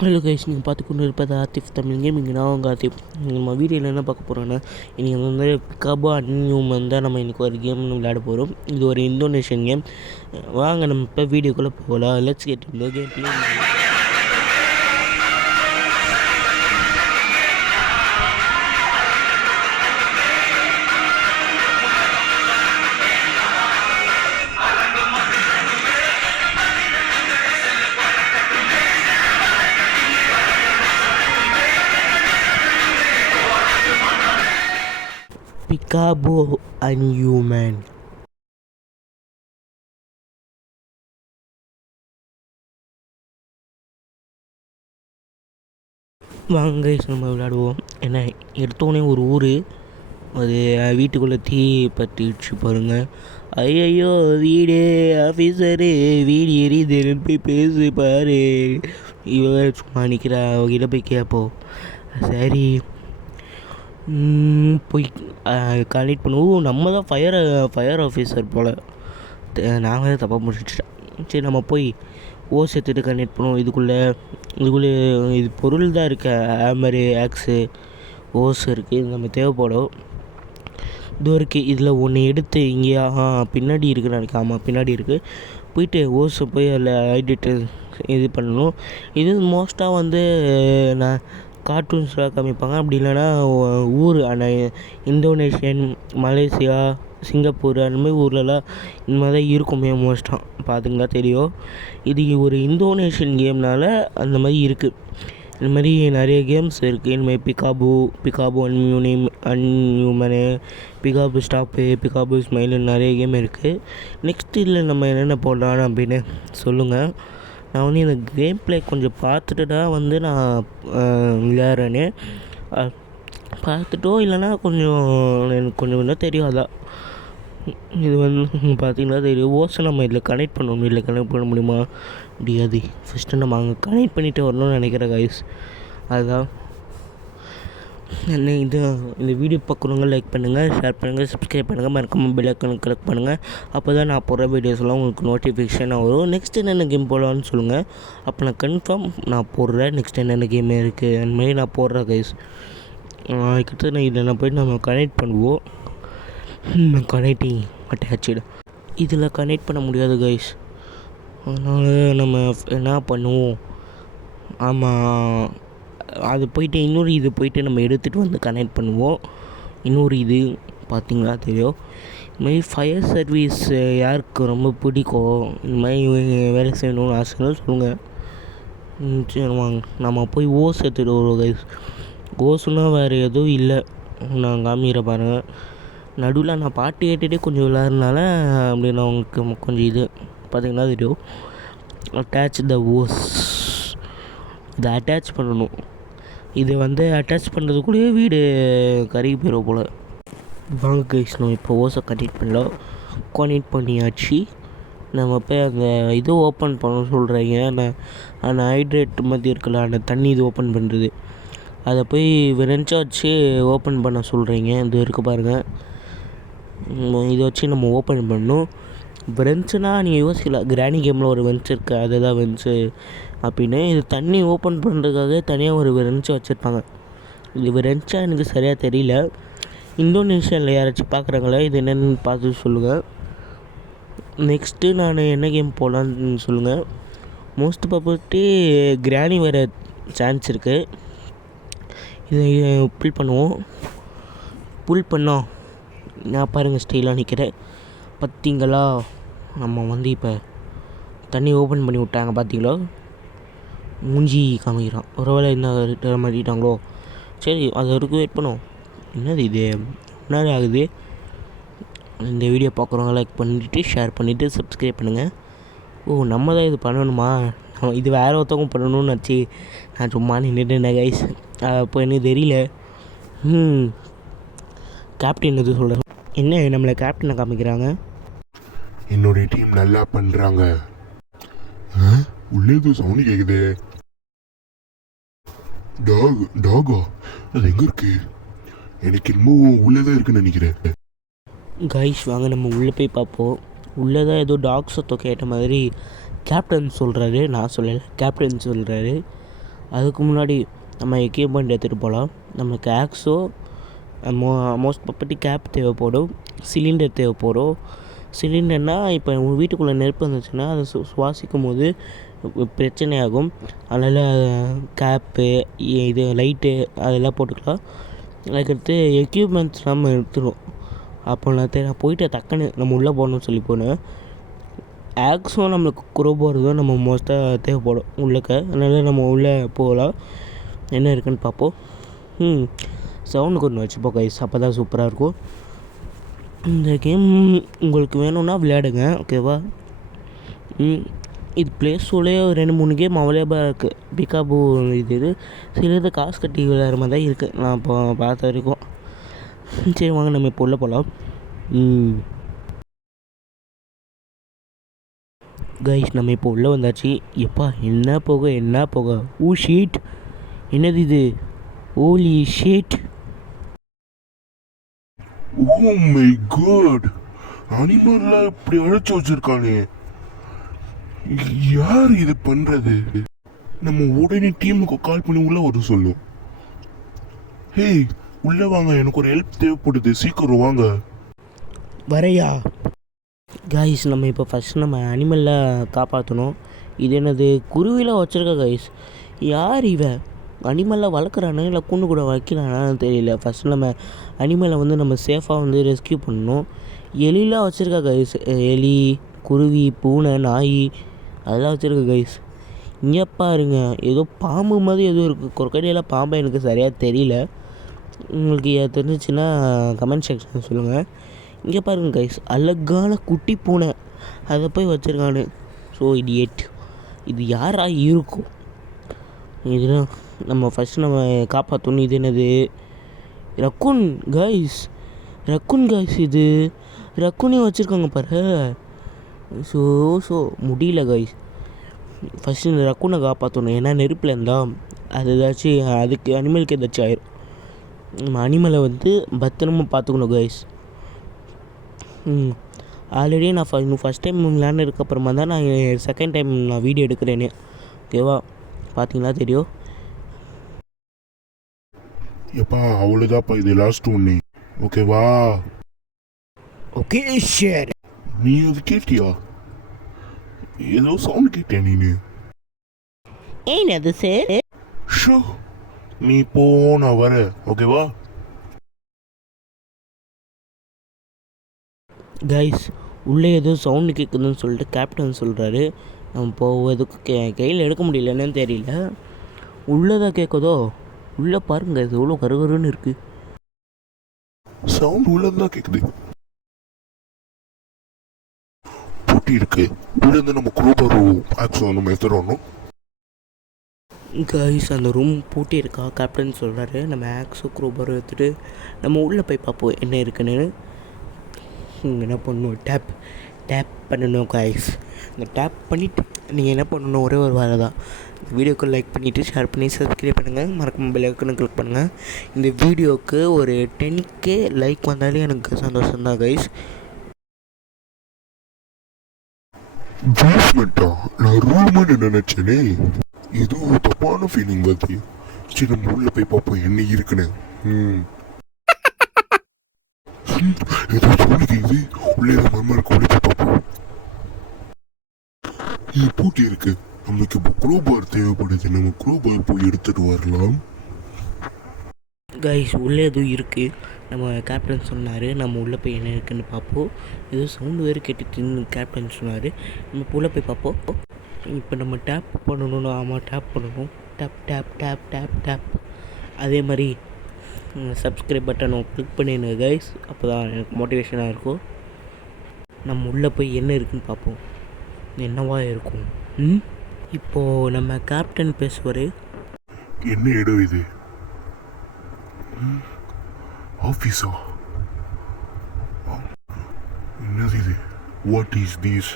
Hello guys, நீங்கள் பார்த்து கொண்டு இருப்பது ஆத்திஃப் தமிழ் கேமிங். நான் உங்கள் ஆத்திஃப். நம்ம வீடியோவில் என்ன பார்க்க போகிறோன்னா, இன்றைக்கி வந்து பிகாபோ அன்யூமன் தான் நம்ம இன்றைக்கி ஒரு கேம் விளையாட போகிறோம். இது ஒரு இந்தோனேஷியன் கேம். வாங்க நம்ம இப்போ வீடியோக்குள்ளே போகலாம். Let's get into the game. பிகாபோ அன்யூமன். வாங்க கைஸ், நம்ம விளையாடுவோம். ஏன்னா எடுத்தோடனே ஒரு ஊர் அது வீட்டுக்குள்ளே தீ பற்றிடுச்சு பாருங்கள். ஐயோ வீடே ஆஃபீஸரு, வீடு எரியுது, எப்படி பேசு பாரு. இவ சும்மா நிற்கிறா, அவகிட்ட போய் கேட்போம். சரி போய் கனெக்ட் பண்ணுவோம். நம்ம தான் ஃபயர் ஆஃபீஸர் போல். நாங்கள் தான் தப்பாக முடிச்சிட்டேன். சரி நம்ம போய் ஓஸ் எடுத்துகிட்டு கனெக்ட் பண்ணுவோம். இதுக்குள்ளே இது பொருள் தான் இருக்குது. ஹேமரு, ஆக்ஸு, ஓஸ் இருக்குது. இது நம்ம தேவைப்படும். இது இருக்குது. இதில் ஒன்று எடுத்து இங்கேயா பின்னாடி இருக்குன்னு நினைக்கிறேன். ஆமாம், பின்னாடி இருக்குது. போயிட்டு ஓஸை போய் அதில் ஐடிட்டு இது பண்ணணும். இது மோஸ்ட்டாக வந்து நான் கார்ட்டூன்ஸ்லாம் காமிப்பாங்க. அப்படி இல்லைன்னா ஊர் ஆனால் இந்தோனேஷியன், மலேசியா, சிங்கப்பூர் அந்த மாதிரி ஊர்லலாம் இந்த மாதிரி தான் இருக்குமே மோஸ்ட்டாக. பார்த்திங்கன்னா தெரியும். இது ஒரு இந்தோனேஷியன் கேம்னால் அந்த மாதிரி இருக்குது. இந்த மாதிரி நிறைய கேம்ஸ் இருக்குது. இந்த மாதிரி பிகாபோ அன்யூமனு, பிகாபோ ஸ்டாப்பு, பிகாபோ ஸ்மைலு, நிறைய கேம் இருக்குது. நெக்ஸ்ட் இதில் நம்ம என்னென்ன போடலாம் அப்படின்னு சொல்லுங்கள். நான் வந்து இந்த கேம் ப்ளே கொஞ்சம் பார்த்துட்டு தான் வந்து நான் விளையாடுறேனே. பார்த்துட்டோ இல்லைன்னா எனக்கு கொஞ்சம் தெரியும். அதான் இது வந்து பார்த்திங்கன்னா தெரியும். ஓஸை நம்ம இதில் கனெக்ட் பண்ணணும். இல்லை கனெக்ட் பண்ண முடியுமா? முடியாது. ஃபஸ்ட்டு நம்ம அங்கே கனெக்ட் பண்ணிவிட்டு வரணும்னு நினைக்கிறேன் கைஸ். அதுதான் என்ன இந்த வீடியோ பார்க்குறவங்க லைக் பண்ணுங்கள், ஷேர் பண்ணுங்கள், சப்ஸ்கிரைப் பண்ணுங்கள், மறக்காமல் பெல் ஐக்கான் கிளிக் பண்ணுங்கள். அப்போ தான் நான் போடுற வீடியோஸ்லாம் உங்களுக்கு நோட்டிஃபிகேஷனாக வரும். நெக்ஸ்ட் என்னென்ன கேம் போடலான்னு சொல்லுங்கள். அப்போ நான் கன்ஃபார்ம் நான் போடுறேன். நெக்ஸ்ட் என்னென்ன கேம் இருக்குது அந்த மாதிரி நான் போடுறேன் கைஸ். அதுக்கடுத்து நான் இதில் போய்ட்டு நம்ம கனெக்ட் பண்ணுவோம். Connecting attach. இதில் கனெக்ட் பண்ண முடியாது கைஸ். அதனால் நம்ம என்ன பண்ணுவோம், ஆமாம், அது போய்ட்டு இன்னொரு இது போய்ட்டு நம்ம எடுத்துகிட்டு வந்து கனெக்ட் பண்ணுவோம். இன்னொரு இது பார்த்திங்களா தெரியும். இந்த மாதிரி ஃபயர் சர்வீஸ் யாருக்கு ரொம்ப பிடிக்கும், இந்த மாதிரி வேலை செய்யணும்னு ஆசைன்னு சொல்லுங்கள். சரி வாங்க நம்ம போய் ஓஸ் எடுத்துகிட்டு வருவோம் கைஸ். ஓஸுனால் வேறு எதுவும் இல்லை, நான் காமிக்கிற பாருங்கள். நடுவில் நான் பாட்டு கேட்டுகிட்டே கொஞ்சம் விளையாடுறதுனால அப்படி நான் உங்களுக்கு கொஞ்சம் இது பார்த்திங்கன்னா தெரியும். அட்டாச் த ஓஸ். இதை அட்டாச் பண்ணணும். இது வந்து அட்டாச் பண்ணுறதுக்குள்ளேயே வீடு கருகி போயிடும் போல். வாங்க கைஸ், நம்ம இப்போ ஓஸை கனெக்ட் பண்ணலாம். கனெக்ட் பண்ணியாச்சு. நம்ம போய் அந்த இது ஓப்பன் பண்ண சொல்கிறீங்க. அந்த ஹைட்ரேட் மாதிரி இருக்குல்ல, அந்த தண்ணி இது ஓப்பன் பண்ணுறது, அதை போய் விரஞ்சா வச்சு ஓப்பன் பண்ண சொல்கிறீங்க. இது இருக்குது பாருங்கள். இதை வச்சு நம்ம ஓப்பன் பண்ணணும். வென்ச்சுனால் நீங்கள் யோசிக்கலாம், கிராணி கேமில் ஒரு வென்ச் இருக்குது, அதுதான் வென்ச்சு அப்படின்னு. இது தண்ணி ஓப்பன் பண்ணுறதுக்காக தனியாக ஒரு ரென்ச்சை வச்சுருப்பாங்க. இது ரென்ச்சாக எனக்கு சரியாக தெரியல. இந்தோனேஷியாவில் யாராச்சும் பார்க்குறாங்களா, இது என்னென்னு பார்த்து சொல்லுங்கள். நெக்ஸ்ட்டு நான் என்ன கேம் போடலான்னு சொல்லுங்கள். மோஸ்ட் ப்ராபர்ட்டி கிராணி வர சான்ஸ் இருக்குது. இதை புல் பண்ணோம். நான் பாருங்கள் ஸ்டைலாக நிற்கிறேன். பார்த்திங்களா, நம்ம வந்து இப்போ தண்ணி ஓப்பன் பண்ணி விட்டாங்க. பார்த்திங்களா, மூஞ்சி காமிக்கிறான். ஒரு வேளை என்ன ரிட்டர்ன் மாட்டிட்டாங்களோ. சரி, அது வரைக்கும் வெயிட் பண்ணுவோம். என்னது இது முன்னாடி ஆகுது. இந்த வீடியோ பார்க்குறவங்க லைக் பண்ணிவிட்டு ஷேர் பண்ணிவிட்டு சப்ஸ்கிரைப் பண்ணுங்கள். நம்ம தான் இது பண்ணணுமா? இது வேறு ஒருத்தவங்க பண்ணணும்னு நினச்சி நான் சும்மா நின்றுட்டேன் கைஸ். அப்போ எனக்கு தெரியல. கேப்டன் எது சொல்கிறேன். என்ன நம்மளை கேப்டனை காமிக்கிறாங்க. என்னுடைய டீம் நல்லா பண்ணுறாங்க. உள்ளே ஏதோ சவுண்டு கேட்குது. டாகா அது எங்கே இருக்கு? எனக்கு இன்னமும் உள்ளே தான் இருக்குன்னு நினைக்கிறேன். கைஸ் வாங்க நம்ம உள்ளே போய் பார்ப்போம். உள்ளே தான் ஏதோ டாக் சத்தம் கேட்ட மாதிரி கேப்டன் சொல்கிறாரு. நான் சொல்லலை, கேப்டன் சொல்கிறாரு. அதுக்கு முன்னாடி நம்ம எக்யூப்மெண்ட் எடுத்துகிட்டு போகலாம். நமக்கு ஆக்ஸோ மோஸ்ட் ப்ராப்பர்ட்டி கேப் தேவைப்படும், சிலிண்டர் தேவைப்படும். சிலிண்டர்னால் இப்போ உங்கள் வீட்டுக்குள்ளே நெருப்பு வந்துச்சுன்னா அதை சுவாசிக்கும் போது பிரச்சனையாகும். அதனால் கேப்பு இது லைட்டு அதெல்லாம் போட்டுக்கலாம். அதுக்கடுத்து எக்யூப்மெண்ட்ஸ் நம்ம எடுத்துடும். அப்போ நான் போயிட்டு டக்குன்னு நம்ம உள்ளே போகணும்னு சொல்லி போனேன். ஆக்ஸும் நம்மளுக்கு குறை போகிறதும் நம்ம மோஸ்ட்டாக தேவைப்படும் உள்ளக்க. அதனால் நம்ம உள்ளே போகலாம், என்ன இருக்குதுன்னு பார்ப்போம். சவுண்டு கொஞ்சம் வச்சுப்போம் கைஸ், அப்போ தான் சூப்பராக இருக்கும். இந்த கேம் உங்களுக்கு வேணும்னா விளையாடுங்க, ஓகேவா? இது ப்ளே ஸ்டோர்லேயே 2-3 கேம் அவைலபிளாக இருக்குது. பிகாபு இது சிலது காசு கட்டி விளையாடுற மாதிரி தான் இருக்குது நான் இப்போ பார்த்த வரைக்கும். சரி வாங்க நம்ம இப்போ உள்ளே போகலாம். கைஸ் நம்ம இப்போ உள்ளே வந்தாச்சு. எப்பா என்ன போக ஊ ஷீட், என்னது இது? ஓலி ஷீட், ஓ மை காட், அனிமல்லாம் இப்படி அழைச்சு வச்சிருக்கானே, யார் இது பண்றது? நம்ம உடனே டீமுக்கு கால் பண்ணி உள்ள வர சொல்லும். ஹே உள்ள வாங்க, எனக்கு ஒரு ஹெல்ப் தேவைப்படுது, சீக்கிரம் வாங்க. வரையா? கைஸ் நம்ம இப்போ ஃபஸ்ட் நம்ம அனிமலில் காப்பாற்றணும். இது என்னது குருவிலாம் வச்சுருக்க கைஸ். யார் இவன்? அனிமலில் வளர்க்குறானு இல்லை கூண்டு கூட வைக்கிறானான்னு தெரியல. ஃபஸ்ட்டு நம்ம அனிமலை வந்து நம்ம சேஃபாக வந்து ரெஸ்கியூ பண்ணணும். எலிலாம் வச்சுருக்கா கைஸ், எலி, குருவி, பூனை, நாய் அதெல்லாம் வச்சுருக்க கைஸ். இங்கே பாருங்க, ஏதோ பாம்பு மாதிரி எதுவும் இருக்குது. கொரக்கடியில் பாம்பு எனக்கு சரியாக தெரியல. உங்களுக்கு தெரிஞ்சிச்சுன்னா கமெண்ட் செக்ஷன் சொல்லுங்கள். இங்கே பாருங்கள் கைஸ், அழகான குட்டி பூனை, அதை போய் வச்சுருக்கானு. ஸோ இடியேட், இது யாராக இருக்கும்? இதெல்லாம் நம்ம ஃபஸ்ட்டு நம்ம காப்பாற்றணும். இது என்னது? ரக்குன் கைஸ், இது ரக்குனே வச்சுருக்காங்க பாரு. ஸோ முடியல கைஸ். ஃபஸ்ட்டு இந்த ரக்குனை காப்பாற்றணும். ஏன்னா நெருப்பில் இருந்தால் அது ஏதாச்சும் அதுக்கு அனிமலுக்கு ஏதாச்சும் ஆயிரும். நம்ம அனிமலை வந்து பத்திரமா பார்த்துக்கணும் கைஸ். ஆல்ரெடி நான் ஃபஸ்ட் டைம் விளையாண்டுருக்கப்புறமா தான் நான் செகண்ட் டைம் நான் வீடியோ எடுக்கிறேனே, ஓகேவா? பார்த்தீங்களா தெரியும். எப்பா அவ்வளோதாப்பா, இது லாஸ்ட் ஒன்று, ஓகேவா? Okay share. நீ அது கேட்டியா? ஏதோ சவுண்ட் கேட்டியா நீனு? ஏனது சார்? ஷோ, நீ போ, நான் வரேன், ஓகேவா? கைஸ் உள்ளே ஏதோ சவுண்டு கேட்குதுன்னு சொல்லிட்டு கேப்டன் சொல்கிறாரு. நம்ம போவதுக்கு கையில் எடுக்க முடியலன்னு தெரியல. உள்ளே தான் கேட்குதோ. உள்ளே பாருங்க, இது எவ்வளோ கருகருன்னு இருக்குது. சவுண்ட் உள்ளதான் கேட்குது. போட்டி இருக்கு, உள்ளேருந்து நம்ம குரூப்பாக ஆக்ஷன் நம்ம எடுத்துடணும். கைஸ் அந்த ரூம் பூட்டி இருக்கா, கேப்டன் சொல்கிறாரு. நம்ம ஆக்ஸோ குரூபரும் எடுத்துகிட்டு நம்ம உள்ளே போய் பார்ப்போம் என்ன இருக்குன்னு. என்ன பண்ணணும்? டேப் பண்ணணும் கைஸ். இந்த டேப் பண்ணிவிட்டு நீங்கள் என்ன பண்ணணும், ஒரே ஒரு வேலை தான். இந்த வீடியோக்கு லைக் பண்ணிவிட்டு ஷேர் பண்ணி சப்ஸ்கிரைப் பண்ணுங்கள், மறக்காம பெல் ஐகானை கிளிக் பண்ணுங்கள். இந்த வீடியோவுக்கு ஒரு 10K லைக் வந்தாலே எனக்கு சந்தோஷம்தான் கைஸ். பேஸ்மெண்ட்டா? நான் ரூம்னு நினைச்சேனே, இதுவும் தப்பான ஃபீலிங் வருது. சரி நம்ம உள்ள போய் பார்ப்போம் என்ன இருக்குன்னு. ஏதோ சொல்லுது, இது உள்ளே மர்மம் இருக்கு, உள்ளே போய் பார்ப்போம். இது பூட்டி இருக்கு, நம்மளுக்கு இப்போ குரோபார் தேவைப்படுது. நம்ம குரோபார் போய் எடுத்துட்டு வரலாம். கைஸ் உள்ளே எதுவும் இருக்குது. நம்ம கேப்டன் சொன்னார் நம்ம உள்ளே போய் என்ன இருக்குன்னு பார்ப்போம். ஏதோ சவுண்டு வேறு கேட்டுட்டுன்னு கேப்டன் சொன்னார். நம்ம உள்ளே போய் பார்ப்போம். இப்போ நம்ம டேப் பண்ணணும். ஆமாம், டேப் பண்ணணும். Tap tap tap tap tap. அதே மாதிரி சப்ஸ்கிரைப் பட்டனை கிளிக் பண்ணிடுங்க கைஸ், அப்போ தான் எனக்கு மோட்டிவேஷனாக இருக்கும். நம்ம உள்ளே போய் என்ன இருக்குன்னு பார்ப்போம். என்னவா இருக்கும்? இப்போது நம்ம கேப்டன் பேசுவார். என்ன இடம் இது? ஆஃபீஸா? என்னது இது? What is this?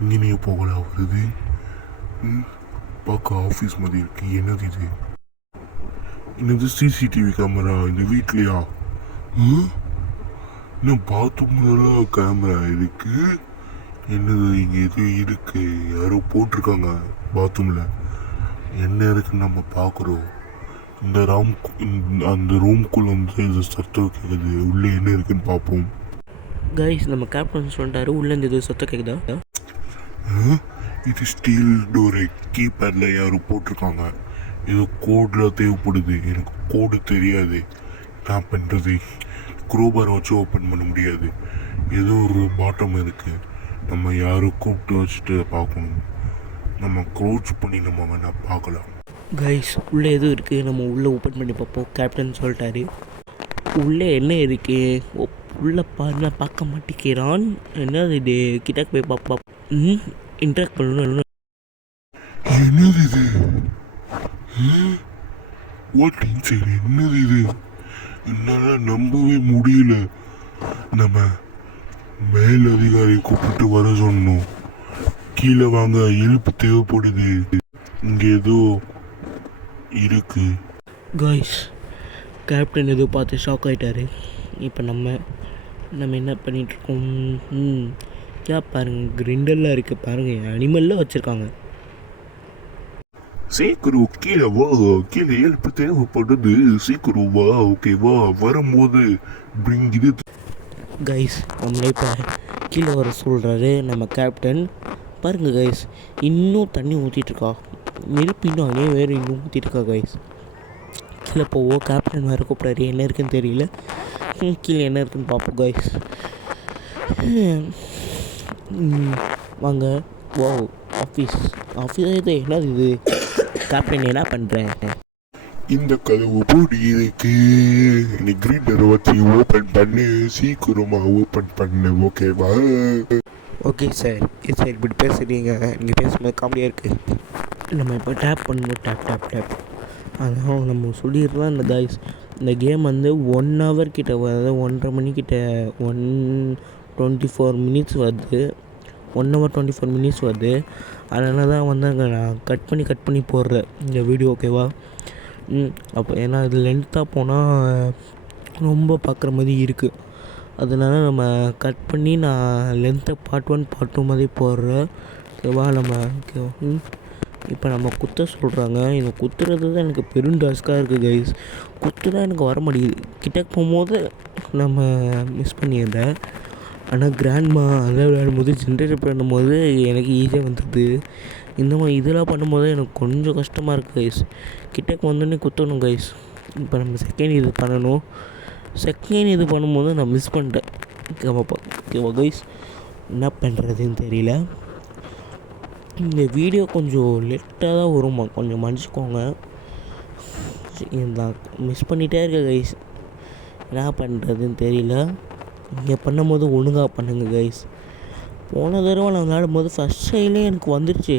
இங்கே போகலாம் வருது. பார்க்க ஆஃபீஸ் மாதிரி இருக்கு. என்னது இது? என்னது சிசிடிவி கேமரா இந்த வீட்லையா? இன்னும் பாத்ரூம்ல கேமரா இருக்கு. என்னது இங்கே எதுவும் இருக்கு, யாரோ போட்டிருக்காங்க பாத்ரூமில். என்ன இருக்குன்னு நம்ம பார்க்குறோம். அந்த ரூம்குள்ளே வந்து இது சத்தம் கேட்குது. உள்ளே என்ன இருக்குன்னு பார்ப்போம். கைஸ் நம்ம கேப்டன் சொல்லிட்டாரு உள்ளேருந்து இது சத்தம் கேட்குதா? இது ஸ்டீல் டோரு. கீபேடில் யாரும் போட்டிருக்காங்க. ஏதோ கோடில் தேவைப்படுது. எனக்கு கோடு தெரியாது. நான் பண்ணுறது க்ரோபார் வச்சு ஓப்பன் பண்ண முடியாது. ஏதோ ஒரு பாட்டம் இருக்குது. நம்ம யாரும் கூப்பிட்டு வச்சுட்டு பார்க்கணும். நம்ம க்ரோச் பண்ணி நம்ம வேணால் பார்க்கலாம். கைஸ் உள்ளே எதுவும் இருக்குது, நம்ம உள்ளே ஓப்பன் பண்ணி பார்ப்போம். கேப்டன் சொல்லிட்டாரு உள்ளே என்ன இருக்குது. உள்ளே பாருங்க, பார்க்க மாட்டேங்கிறான். என்ன இது? கிட்ட போய் பார்ப்பா. இன்ட்ராக்ட் பண்ணணும். என்னது இது? என்னது இது? என்னால் நம்பவே முடியல. நம்ம மேல் அதிகாரி கூப்பிட்டு வர சொன்னோம். கீழே வாங்க, இழுப்பு தேவைப்படுது. இங்கே ஏதோ இருக்கு. கைஸ் கேப்டன் ஏதோ பார்த்து ஷாக் ஆகிட்டாரு. இப்போ நம்ம என்ன பண்ணிகிட்ருக்கோம்? பாருங்கள், கிரிண்டெல்லாம் இருக்குது பாருங்கள், அனிமல்லாம் வச்சுருக்காங்க. சீக்கிரம் கீழே வா, கீழே எழுப்பு தேவைப்படுது. சீக்கிரம் வா, ஓகேவா? வரும்போது பிரிங் இது. கைஸ் நம்மளே இப்போ கீழே வர சொல்கிறாரு நம்ம கேப்டன். பாருங்கள் கைஸ், இன்னும் தண்ணி ஊற்றிட்டுருக்கா. நெருப்பு இன்னும் அதே வேறு இன்னும் ஊற்றிட்டுருக்கா கைஸ். கீழே போவோம். கேப்டன் வேறு கூப்பிட்றாரு. என்ன இருக்குன்னு தெரியல. கீழே என்ன இருக்குன்னு பார்ப்போம் கைஸ். வாங்க. வா, ஆஃபீஸ் இது என்னது இது? கேப்டன் என்ன பண்ணுறேன்? இந்த கதவு பூடி இருக்கு. நீ கிரீண்டரை வச்சு ஓப்பன் பண்ணு. சீக்கிரமா ஓப்பன் பண்ணு, ஓகேவா? Okay sir. சார் இப்படி பேசுகிறீங்க, நீங்கள் பேசும்போது காமெடியாக இருக்குது. நம்ம இப்போ டேப் பண்ணுவோம். டேப் அதான் நம்ம சொல்லிடலாம். இந்த கைஸ் இந்த கேம் வந்து 1 hour கிட்ட வருது. 1.5 மணிக்கிட்ட 124 minutes வருது. 1 hour 24 minutes வருது. அதனால தான் வந்து நான் கட் பண்ணி போடுறேன் இந்த வீடியோ, ஓகேவா? அப்போ ஏன்னா இது லென்த்தாக போனால் ரொம்ப பார்க்குற மாதிரி இருக்குது. அதனால நம்ம கட் பண்ணி நான் லென்த்தை பார்ட் 1 பார்ட் 2 மாதிரி போடுறேன், ஓகேவா? நம்ம ஓகேவா? இப்போ நம்ம குத்த சொல்கிறாங்க. எனக்கு குத்துறது தான் எனக்கு பெரும் டாஸ்க்காக இருக்குது கைஸ். குத்துனா எனக்கு வர மாட்டேங்குது. கிட்டக்கு போகும்போது நம்ம மிஸ் பண்ணிடுறேன். ஆனால் கிராண்ட்மா அதெல்லாம் விளையாடும்போது, ஜென்ரேட்டர் பண்ணும்போது எனக்கு ஈஸியாக வந்துடுது. இந்த மாதிரி இதெல்லாம் பண்ணும்போது எனக்கு கொஞ்சம் கஷ்டமாக இருக்குது கைஸ். கிட்டக்கு வந்தோடனே குத்தணும் கைஸ். இப்போ நம்ம செகண்ட் இது பண்ணணும். செகண்ட் இது பண்ணும்போது நான் மிஸ் பண்ணிட்டேன். ஓகேவா கைஸ்? என்ன பண்ணுறதுன்னு தெரியல. இந்த வீடியோ கொஞ்சம் லேட்டாக தான் வருமா, கொஞ்சம் மன்னிச்சிக்கோங்க. நான் மிஸ் பண்ணிகிட்டே இருக்கேன் கைஸ். என்ன பண்ணுறதுன்னு தெரியல. இங்கே பண்ணும்போது ஒழுங்காக பண்ணுங்க கைஸ். போன தடவை நான் விளையாடும்போது ஃபஸ்ட் ட்ரைலே எனக்கு வந்துடுச்சு.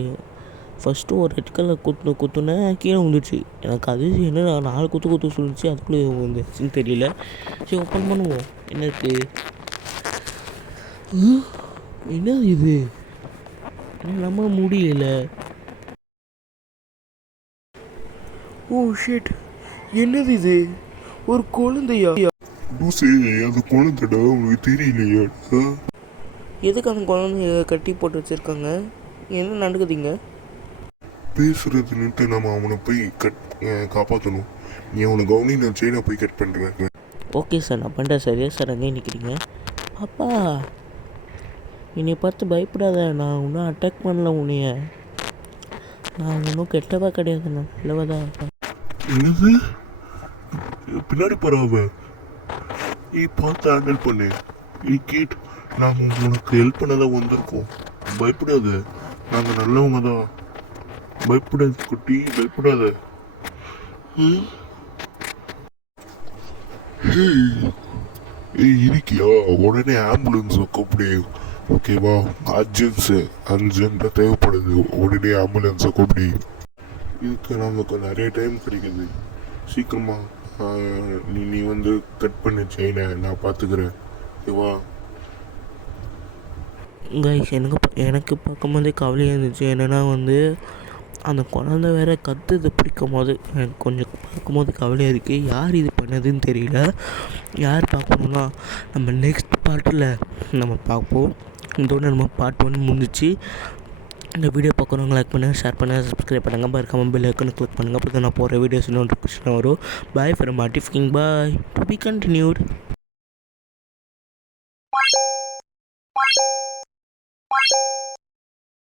ஃபஸ்ட்டு ஒரு ரெட் கலர் குத்துனேன், கீழே வந்துடுச்சு. எனக்கு அது என்ன 4 குத்து சொல்லிச்சு. அதுக்குள்ளே வந்துச்சுன்னு தெரியல. சரி, ஓப்பன் பண்ணுவோம். என்ன இருக்குது? என்ன இது? நம்ம முடியல. ஓ ஷிட், என்னது இது? ஒரு குழந்தையா? அது குழந்தைடா, உனக்கு தெரியலையா? எதுக்கு அந்த குழந்தைய கட்டி போட்டு வச்சுருக்காங்க? என்ன நடக்குதுங்க? பேசுறதுன்னுட்டு நம்ம அவனை போய் காப்பாற்றணும். நீ அவனை கவனி, நான் செயினை போய் கட் பண்ணுறேன். ஓகே சார், நான் பண்ணுறேன் சார். ஏன் சார் அங்கே நிற்கிறீங்க? அப்பா, என்னை பார்த்து பயப்படாத. நான் ஒன்றும் அட்டாக் பண்ணல உன்னைய. நான் ஒன்றும் கெட்டவா கிடையாது, நான் நல்லவதா. என்னது? பின்னாடி பரவாயில்ல. பார்த்து ஹேண்டில் பண்ணு. கேட், நாங்கள் உனக்கு ஹெல்ப் பண்ண தான் வந்திருக்கோம். பயப்படாத, நாங்கள் நல்லவங்க தான். பயப்படாத குட்டி, பயப்படாத. இருக்கியா? உடனே ஆம்புலன்ஸை கூப்பிடு, ஓகேவா? அர்ஜென்ட்டாக தேவைப்படுது. உடனே ஆம்புலன்ஸை கூப்பிடு. இதுக்கு நமக்கு நிறைய டைம் கிடைக்குது. சீக்கிரமா நீ வந்து கட் பண்ண செயினை நான் பார்த்துக்கிறேன், ஓகேவா? கைஸ், எனக்கு பார்க்கும்போதே கவலையாக இருந்துச்சு. என்னென்னா வந்து அந்த குழந்தை வேறு கத்துது பிடிக்கும் போது. எனக்கு கொஞ்சம் பார்க்கும்போது கவலையாக இருக்குது. யார் இது பண்ணதுன்னு தெரியல. யார் பார்க்கணுன்னா நம்ம நெக்ஸ்ட் பார்ட்டில் நம்ம பார்ப்போம். இதோட நம்ம பார்ட் 1 முடிஞ்சிச்சு. இந்த வீடியோ பார்க்குறவங்க லைக் பண்ணுங்கள், ஷேர் பண்ணுங்கள், சப்ஸ்கிரைப் பண்ணுங்கள், மறக்காம பெல் ஐக்கனை கிளிக் பண்ணுங்கள். அப்படி தான் நான் போகிற வீடியோஸ் நோட்டிஃபிகேஷன் வரும். பாய் ஃப்ரம் ஆர்டிஃபிகிங், பாய் டு பி கண்டினியூட்.